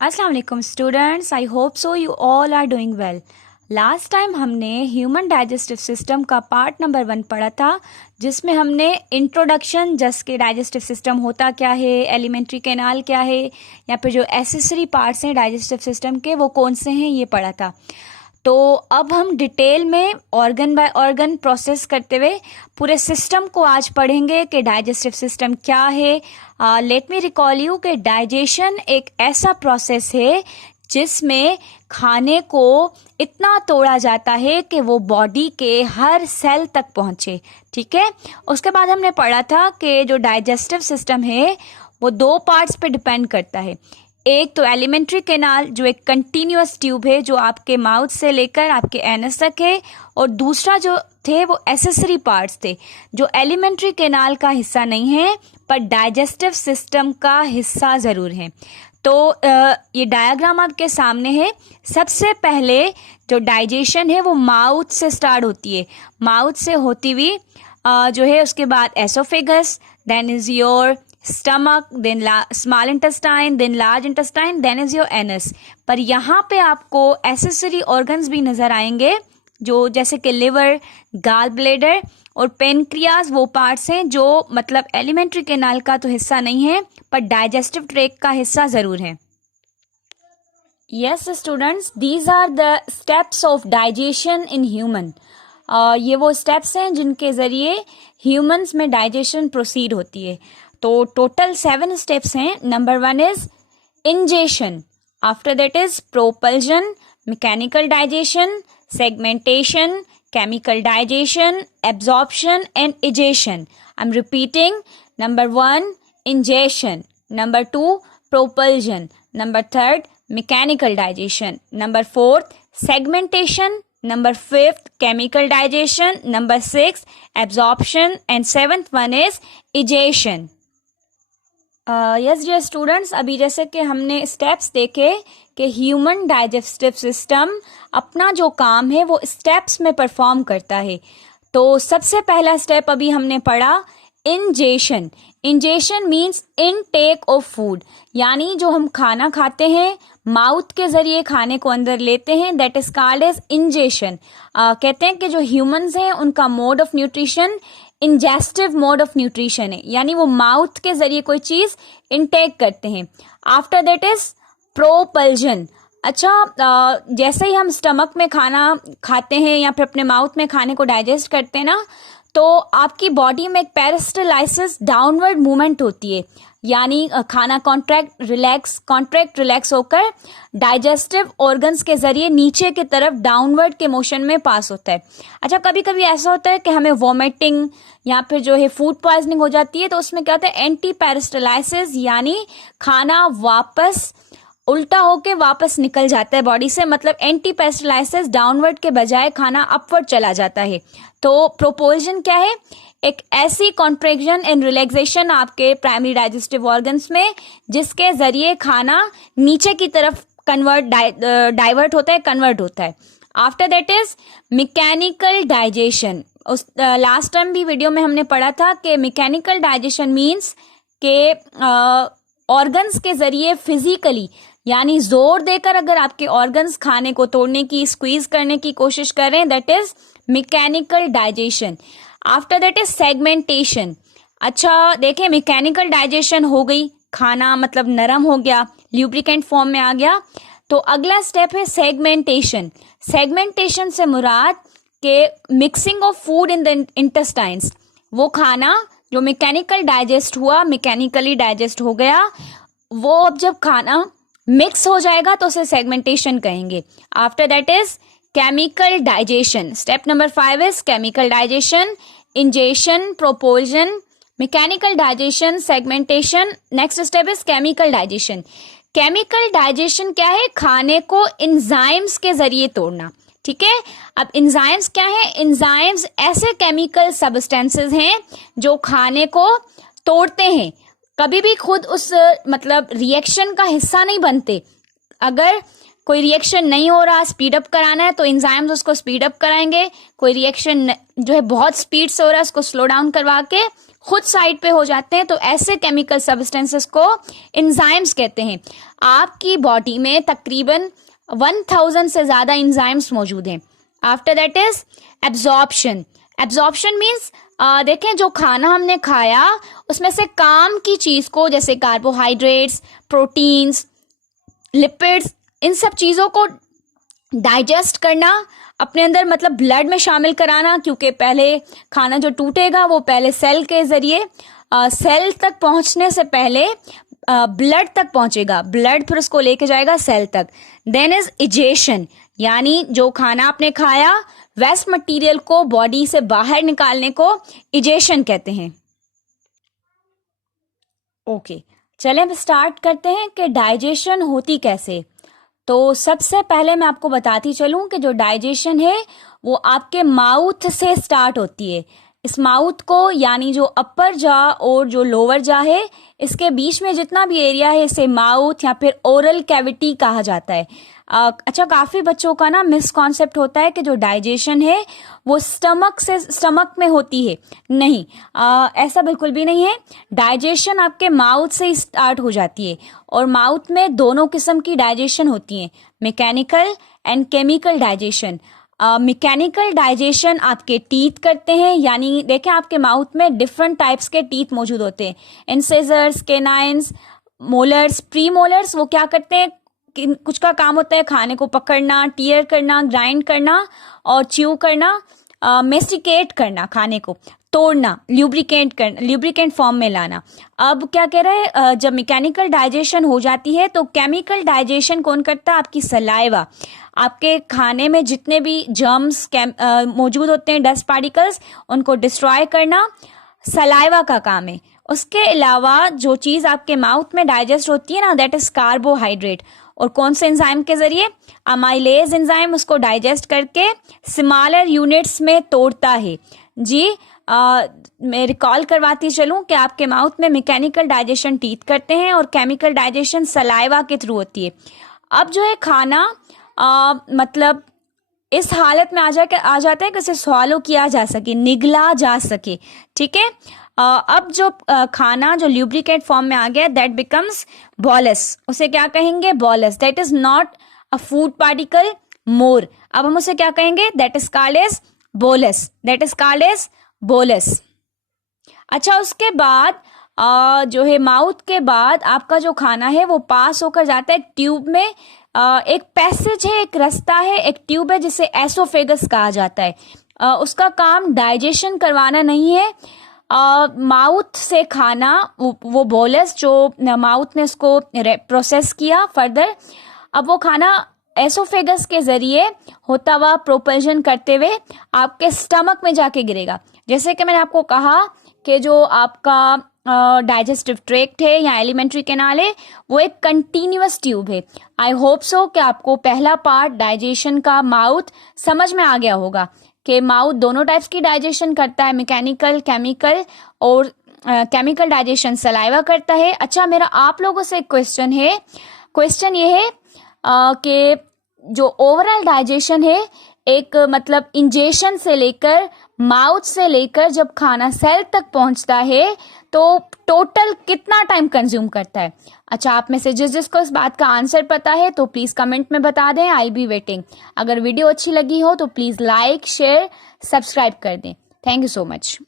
अस्सलाम वालेकुम students, I hope so you all are doing well. Last time हमने human digestive system का part number 1 पढ़ा था, जिसमें हमने इंट्रोडक्शन जस्ट के डाइजेस्टिव सिस्टम होता क्या है, एलिमेंट्री कैनाल क्या है, या फिर जो एसेसरी पार्ट्स हैं डाइजेस्टिव सिस्टम के वो कौन से हैं ये पढ़ा था। तो अब हम डिटेल में ऑर्गन बाय ऑर्गन प्रोसेस करते हुए पूरे सिस्टम को आज पढ़ेंगे कि डाइजेस्टिव सिस्टम क्या है। लेट मी रिकॉल यू कि डाइजेशन एक ऐसा प्रोसेस है जिसमें खाने को इतना तोड़ा जाता है कि वो बॉडी के हर सेल तक पहुंचे। ठीक है, उसके बाद हमने पढ़ा था कि जो डाइजेस्टिव सिस्टम है वो 2 पार्ट्स पे डिपेंड करता है। एक तो एलिमेंट्री कैनाल जो एक कंटिन्यूअस ट्यूब है जो आपके माउथ से लेकर आपके एनस तक है, और दूसरा जो थे वो एसेसरी पार्ट्स थे जो एलिमेंट्री कैनाल का हिस्सा नहीं है पर डाइजेस्टिव सिस्टम का हिस्सा ज़रूर है। तो ये डायग्राम आपके सामने है। सबसे पहले जो डाइजेशन है वो माउथ से स्टार्ट होती है, माउथ से होती हुई जो है उसके बाद oesophagus, then is your stomach, then small intestine, then large intestine, then is your anus. पर यहाँ पे आपको एसेसरी ऑर्गन्स भी नजर आएंगे जो जैसे कि लिवर, गाल ब्लेडर और पेनक्रियाज, वो पार्ट्स हैं जो मतलब एलिमेंट्री कैनाल का तो हिस्सा नहीं है पर डाइजेस्टिव ट्रैक्ट का हिस्सा जरूर है। Yes students, these are the steps of digestion in human. ये वो स्टेप्स हैं जिनके जरिए ह्यूमंस में डाइजेशन प्रोसीड होती है। तो टोटल 7 स्टेप्स हैं। Number 1 is ingestion, after that is propulsion, mechanical digestion, segmentation, chemical digestion, absorption and egestion. I'm repeating. Number 1, ingestion. Number 2, propulsion. Number 3, mechanical digestion. Number 4, segmentation. Number 5, chemical digestion. Number 6, absorption. And 7th one is egestion. Yes dear students, अभी जैसे कि हमने steps देखे कि human digestive system अपना जो काम है वो स्टेप्स में परफॉर्म करता है। तो सबसे पहला स्टेप अभी हमने पढ़ा ingestion. Ingestion means intake of food, यानी जो हम खाना खाते हैं माउथ के जरिए खाने को अंदर लेते हैं, that is called as ingestion. कहते हैं कि जो ह्यूमंस हैं उनका mode of nutrition ingestive mode of nutrition है, यानी वो माउथ के जरिए कोई चीज इनटेक करते हैं। After that is propulsion. अच्छा, जैसे ही हम स्टमक में खाना खाते हैं या फिर अपने माउथ में खाने को डाइजेस्ट करते हैं ना, तो आपकी बॉडी में एक पेरिस्टलाइसिस डाउनवर्ड मूवमेंट होती है, यानी खाना कॉन्ट्रैक्ट रिलैक्स होकर डाइजेस्टिव ऑर्गन्स के जरिए नीचे की तरफ डाउनवर्ड के मोशन में पास होता है। अच्छा, कभी कभी ऐसा होता है कि हमें वॉमिटिंग या फिर जो है फूड पॉइजनिंग हो जाती है, तो उसमें क्या होता है एंटी पेरिस्टलाइसिस, यानी खाना वापस उल्टा होके वापस निकल जाता है बॉडी से, मतलब एंटी पेरिस्टलाइसिस डाउनवर्ड के बजाय खाना अपवर्ड चला जाता है। तो प्रोपोल्जन क्या है? एक ऐसी कॉन्ट्रैक्शन एंड रिलैक्सेशन आपके प्राइमरी डाइजेस्टिव ऑर्गन्स में जिसके जरिए खाना नीचे की तरफ डाइवर्ट होता है, कन्वर्ट होता है। After that is mechanical digestion. उस लास्ट टाइम भी वीडियो में हमने पढ़ा था कि मैकेनिकल डाइजेशन मीन्स के ऑर्गन्स के जरिए फिजिकली, यानी जोर देकर अगर आपके ऑर्गन्स खाने को तोड़ने की, स्क्वीज करने की कोशिश करें, that is mechanical digestion. After that is segmentation. अच्छा देखें, मैकेनिकल डाइजेशन हो गई, खाना मतलब नरम हो गया, ल्यूब्रिकेंट फॉर्म में आ गया। तो अगला स्टेप है सेगमेंटेशन। सेगमेंटेशन से मुराद के mixing of food in the intestines. वो खाना जो मैकेनिकल डाइजेस्ट हुआ, मैकेनिकली डाइजेस्ट हो गया, वो अब जब खाना मिक्स हो जाएगा तो उसे सेगमेंटेशन कहेंगे। After that is chemical digestion. Step number 5 is chemical digestion, ingestion, propulsion, mechanical digestion, segmentation. Next step is chemical digestion. Chemical digestion क्या है? खाने को एंजाइम्स के जरिए तोड़ना। ठीक है, अब एंजाइम्स क्या है? एंजाइम्स ऐसे केमिकल सब्सटेंसेस हैं जो खाने को तोड़ते हैं, कभी भी खुद उस मतलब रिएक्शन का हिस्सा नहीं बनते। अगर कोई रिएक्शन नहीं हो रहा, स्पीड अप कराना है तो एंजाइम्स उसको स्पीड अप कराएंगे। कोई रिएक्शन जो है बहुत स्पीड से हो रहा है उसको स्लो डाउन करवा के खुद साइड पे हो जाते हैं, तो ऐसे केमिकल सब्सटेंसेस को एंजाइम्स कहते हैं। आपकी बॉडी में तकरीबन 1000 से ज़्यादा एंजाइम्स मौजूद हैं। After that is absorption. Absorption means देखें, जो खाना हमने खाया उसमें से काम की चीज़ को, जैसे कार्बोहाइड्रेट्स, प्रोटीन्स, लिपिड्स, इन सब चीज़ों को डाइजेस्ट करना, अपने अंदर मतलब ब्लड में शामिल कराना, क्योंकि पहले खाना जो टूटेगा वो पहले सेल के ज़रिए सेल तक पहुंचने से पहले ब्लड तक पहुंचेगा, ब्लड फिर उसको लेके जाएगा सेल तक। देन इज इजेशन, यानी जो खाना आपने खाया वेस्ट मटेरियल को बॉडी से बाहर निकालने को इजेशन कहते हैं। ओके, चलें अब स्टार्ट करते हैं कि डाइजेशन होती कैसे। तो सबसे पहले मैं आपको बताती चलूं कि जो डाइजेशन है वो आपके माउथ से स्टार्ट होती है। इस माउथ को, यानी जो अपर जा और जो लोअर जा है, इसके बीच में जितना भी एरिया है इसे माउथ या फिर ओरल कैविटी कहा जाता है। अच्छा, काफ़ी बच्चों का ना मिसकॉन्सेप्ट होता है कि जो डाइजेशन है वो स्टमक में होती है। नहीं, ऐसा बिल्कुल भी नहीं है। डाइजेशन आपके माउथ से स्टार्ट हो जाती है और माउथ में दोनों किस्म की डाइजेशन होती है, mechanical and chemical digestion. Mechanical digestion आपके टीथ करते हैं, यानी देखें आपके माउथ में डिफरेंट टाइप्स के टीथ मौजूद होते हैं, इंसिजर्स, केनाइन्स, मोलर्स, प्री मोलर्स। वो क्या करते हैं, कुछ का काम होता है खाने को पकड़ना, टीयर करना, ग्राइंड करना और च्यू करना, मेस्टिकेट करना, खाने को तोड़ना, ल्यूब्रिकेंट फॉर्म में लाना। अब क्या कह रहे हैं, जब मैकेनिकल डाइजेशन हो जाती है तो केमिकल डाइजेशन कौन करता है, आपकी सलाइवा। आपके खाने में जितने भी जर्म्स मौजूद होते हैं, डस्ट पार्टिकल्स, उनको डिस्ट्रॉय करना सलाइवा का काम है। उसके अलावा जो चीज़ आपके माउथ में डाइजेस्ट होती है ना, दैट इज कार्बोहाइड्रेट। और कौन से एंजाइम के जरिए, अमाइलेज एंजाइम उसको डाइजेस्ट करके स्मॉलर यूनिट्स में तोड़ता है। जी, मैं रिकॉल करवाती चलूं कि आपके माउथ में मैकेनिकल डाइजेशन टीथ करते हैं और केमिकल डाइजेशन सलाइवा के थ्रू होती है। अब जो है खाना मतलब इस हालत में आ जाता है कि उसे स्वॉलो किया जा सके, निगला जा सके। ठीक है, अब जो खाना जो ल्यूब्रिकेट फॉर्म में आ गया, दैट बिकम्स बॉलस। उसे क्या कहेंगे, bolus. That is not a food particle more. अब हम उसे क्या कहेंगे, that is called as bolus. That is called as bolus. अच्छा, उसके बाद जो है माउथ के बाद आपका जो खाना है वो पास होकर जाता है ट्यूब में। एक पैसेज है, एक रास्ता है, एक ट्यूब है जिसे एसोफेगस कहा जाता है। उसका काम डाइजेशन करवाना नहीं है। माउथ से खाना, वो बोलस जो माउथ ने उसको प्रोसेस किया फर्दर, अब वो खाना एसोफेगस के जरिए होता हुआ प्रोपल्जन करते हुए आपके स्टमक में जाके गिरेगा। जैसे कि मैंने आपको कहा कि जो आपका डाइजेस्टिव ट्रैक्ट है या एलिमेंट्री कैनाल है वो एक कंटिन्यूअस ट्यूब है। आई होप सो कि आपको पहला पार्ट डाइजेशन का माउथ समझ में आ गया होगा कि माउथ दोनों टाइप्स की डाइजेशन करता है, मैकेनिकल, केमिकल, और केमिकल डाइजेशन सलाइवा करता है। अच्छा, मेरा आप लोगों से क्वेश्चन है, क्वेश्चन ये है कि जो ओवरऑल डाइजेशन है, एक मतलब इंजेशन से लेकर, माउथ से लेकर जब खाना सेल तक पहुंचता है तो टोटल कितना टाइम कंज्यूम करता है। अच्छा, आप में से जिसको इस बात का आंसर पता है तो प्लीज़ कमेंट में बता दें, आई बी वेटिंग। अगर वीडियो अच्छी लगी हो तो प्लीज़ लाइक, शेयर, सब्सक्राइब कर दें। Thank you so much.